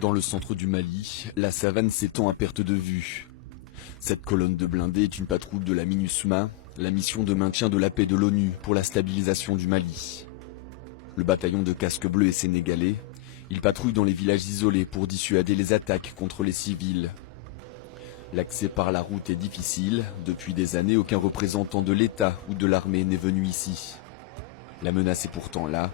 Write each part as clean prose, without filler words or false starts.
Dans le centre du Mali, la savane s'étend à perte de vue. Cette colonne de blindés est une patrouille de la MINUSMA, la mission de maintien de la paix de l'ONU pour la stabilisation du Mali. Le bataillon de casques bleus est sénégalais. Il patrouille dans les villages isolés pour dissuader les attaques contre les civils. L'accès par la route est difficile. Depuis des années, aucun représentant de l'État ou de l'armée n'est venu ici. La menace est pourtant là.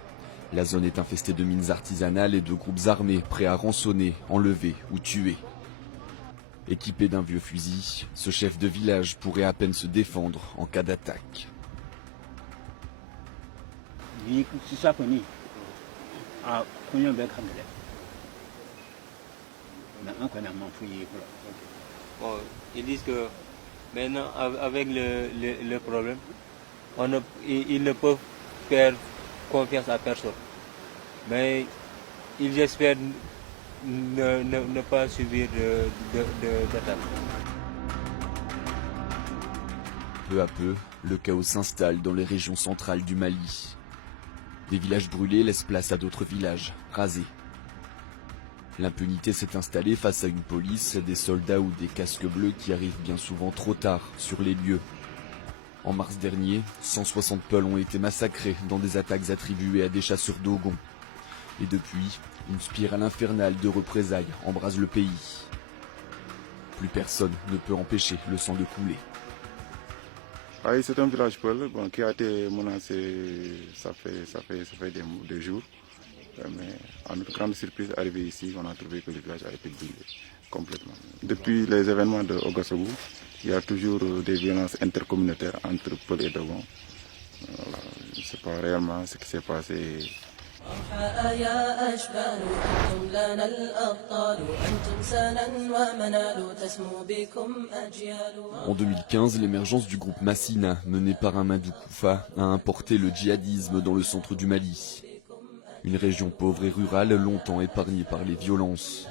La zone est infestée de mines artisanales et de groupes armés prêts à rançonner, enlever ou tuer. Équipé d'un vieux fusil, ce chef de village pourrait à peine se défendre en cas d'attaque. Bon, ils disent que maintenant, avec le problème, ils ne peuvent faire confiance à personne. Mais ils espèrent ne pas subir d'attaque. Peu à peu, le chaos s'installe dans les régions centrales du Mali. Des villages brûlés laissent place à d'autres villages, rasés. L'impunité s'est installée face à une police, des soldats ou des casques bleus qui arrivent bien souvent trop tard sur les lieux. En mars dernier, 160 Peuls ont été massacrés dans des attaques attribuées à des chasseurs Dogon. Et depuis, une spirale infernale de représailles embrase le pays. Plus personne ne peut empêcher le sang de couler. Ah, c'est un village Peul qui a été menacé, ça fait des jours. Mais à notre grande surprise, arrivé ici, on a trouvé que le village a été brûlé complètement. Depuis les événements de Ouagassogou, il y a toujours des violences intercommunautaires entre Peul et Dogon. Voilà, je ne sais pas réellement ce qui s'est passé. En 2015, l'émergence du groupe Massina, mené par Amadou Koufa, a importé le djihadisme dans le centre du Mali. Une région pauvre et rurale longtemps épargnée par les violences.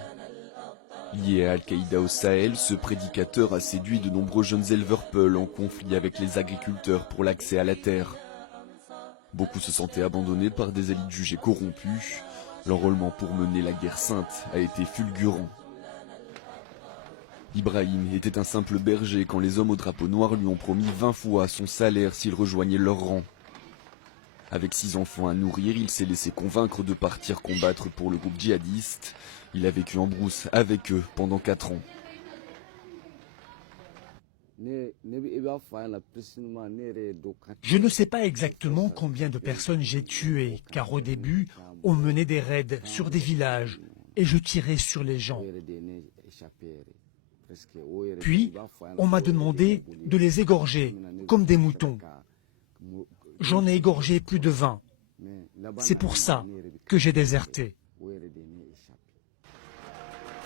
Lié à Al-Qaïda au Sahel, ce prédicateur a séduit de nombreux jeunes éleveurs Peuls en conflit avec les agriculteurs pour l'accès à la terre. Beaucoup se sentaient abandonnés par des élites jugées corrompues. L'enrôlement pour mener la guerre sainte a été fulgurant. Ibrahim était un simple berger quand les hommes au drapeau noir lui ont promis 20 fois son salaire s'il rejoignait leur rang. Avec 6 enfants à nourrir, il s'est laissé convaincre de partir combattre pour le groupe djihadiste. Il a vécu en brousse avec eux pendant 4 ans. Je ne sais pas exactement combien de personnes j'ai tuées, car au début, on menait des raids sur des villages et je tirais sur les gens. Puis, on m'a demandé de les égorger, comme des moutons. J'en ai égorgé plus de 20. C'est pour ça que j'ai déserté.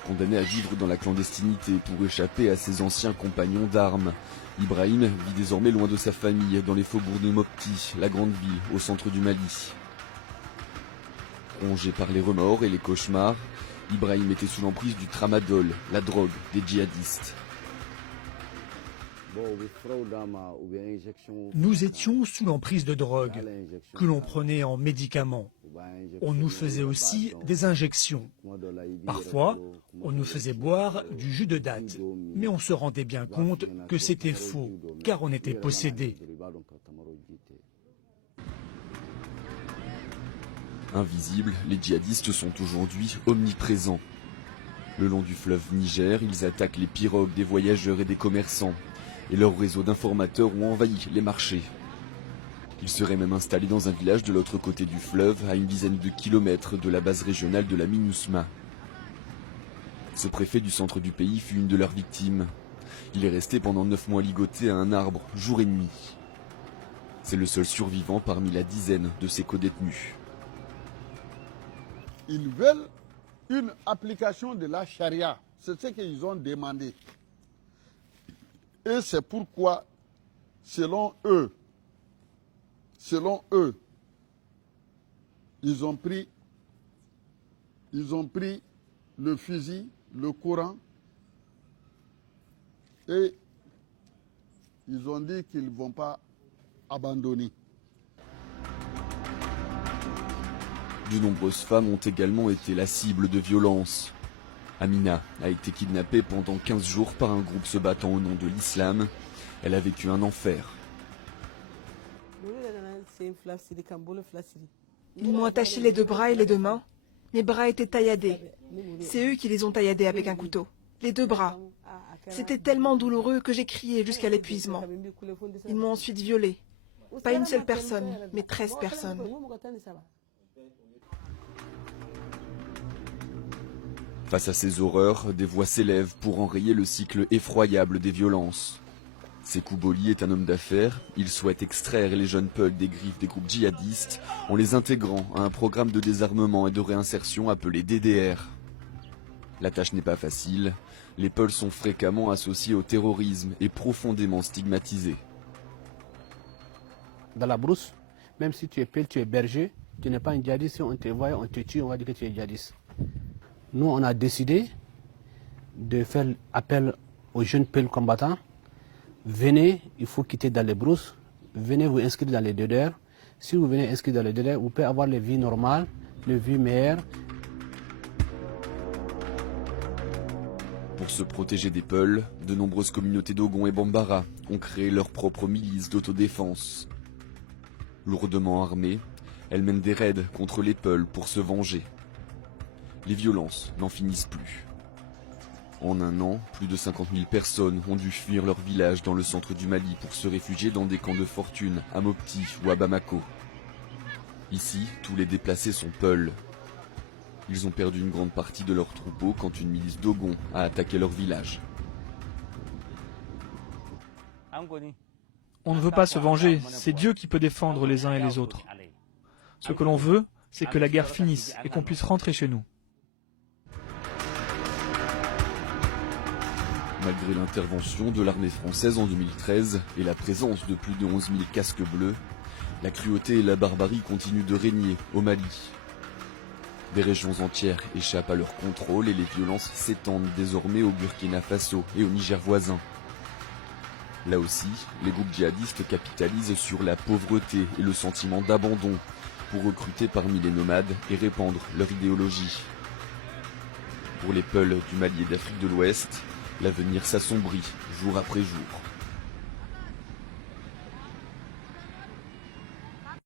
Condamné à vivre dans la clandestinité pour échapper à ses anciens compagnons d'armes, Ibrahim vit désormais loin de sa famille dans les faubourgs de Mopti, la grande ville au centre du Mali. Rongé par les remords et les cauchemars, Ibrahim était sous l'emprise du tramadol, la drogue des djihadistes. Nous étions sous l'emprise de drogue que l'on prenait en médicaments. On nous faisait aussi des injections. Parfois, on nous faisait boire du jus de date, mais on se rendait bien compte que c'était faux, car on était possédé. Invisibles, les djihadistes sont aujourd'hui omniprésents. Le long du fleuve Niger, ils attaquent les pirogues des voyageurs et des commerçants. Et leurs réseaux d'informateurs ont envahi les marchés. Ils seraient même installés dans un village de l'autre côté du fleuve, à une dizaine de kilomètres de la base régionale de la MINUSMA. Ce préfet du centre du pays fut une de leurs victimes. Il est resté pendant 9 mois ligoté à un arbre, jour et nuit. C'est le seul survivant parmi la dizaine de ses codétenus. Ils veulent une application de la charia. C'est ce qu'ils ont demandé. Et c'est pourquoi, selon eux, ils ont pris le fusil, le Coran, et ils ont dit qu'ils ne vont pas abandonner. De nombreuses femmes ont également été la cible de violences. Amina a été kidnappée pendant 15 jours par un groupe se battant au nom de l'islam. Elle a vécu un enfer. Ils m'ont attaché les 2 bras et les 2 mains. Mes bras étaient tailladés. C'est eux qui les ont tailladés avec un couteau. Les 2 bras. C'était tellement douloureux que j'ai crié jusqu'à l'épuisement. Ils m'ont ensuite violée. Pas une seule personne, mais 13 personnes. Face à ces horreurs, des voix s'élèvent pour enrayer le cycle effroyable des violences. Sékou Boli est un homme d'affaires. Il souhaite extraire les jeunes Peuls des griffes des groupes djihadistes en les intégrant à un programme de désarmement et de réinsertion appelé DDR. La tâche n'est pas facile. Les Peuls sont fréquemment associés au terrorisme et profondément stigmatisés. Dans la brousse, même si tu es Peul, tu es berger, tu n'es pas un djihadiste. Si on te voit, on te tue, on va dire que tu es djihadiste. Nous, on a décidé de faire appel aux jeunes Peuls combattants. Venez, il faut quitter dans les brousses. Venez vous inscrire dans les DDR. Si vous venez inscrire dans les DDR, vous pouvez avoir les vies normales, les vies meilleures. Pour se protéger des Peuls, de nombreuses communautés Dogon et Bambara ont créé leur propre milice d'autodéfense. Lourdement armées, elles mènent des raids contre les Peuls pour se venger. Les violences n'en finissent plus. En un an, plus de 50 000 personnes ont dû fuir leur village dans le centre du Mali pour se réfugier dans des camps de fortune à Mopti ou à Bamako. Ici, tous les déplacés sont Peuls. Ils ont perdu une grande partie de leur troupeau quand une milice Dogon a attaqué leur village. On ne veut pas se venger, c'est Dieu qui peut défendre les uns et les autres. Ce que l'on veut, c'est que la guerre finisse et qu'on puisse rentrer chez nous. Malgré l'intervention de l'armée française en 2013 et la présence de plus de 11 000 casques bleus, la cruauté et la barbarie continuent de régner au Mali. Des régions entières échappent à leur contrôle et les violences s'étendent désormais au Burkina Faso et au Niger voisin. Là aussi, les groupes djihadistes capitalisent sur la pauvreté et le sentiment d'abandon pour recruter parmi les nomades et répandre leur idéologie. Pour les Peuls du Mali et d'Afrique de l'Ouest, l'avenir s'assombrit jour après jour.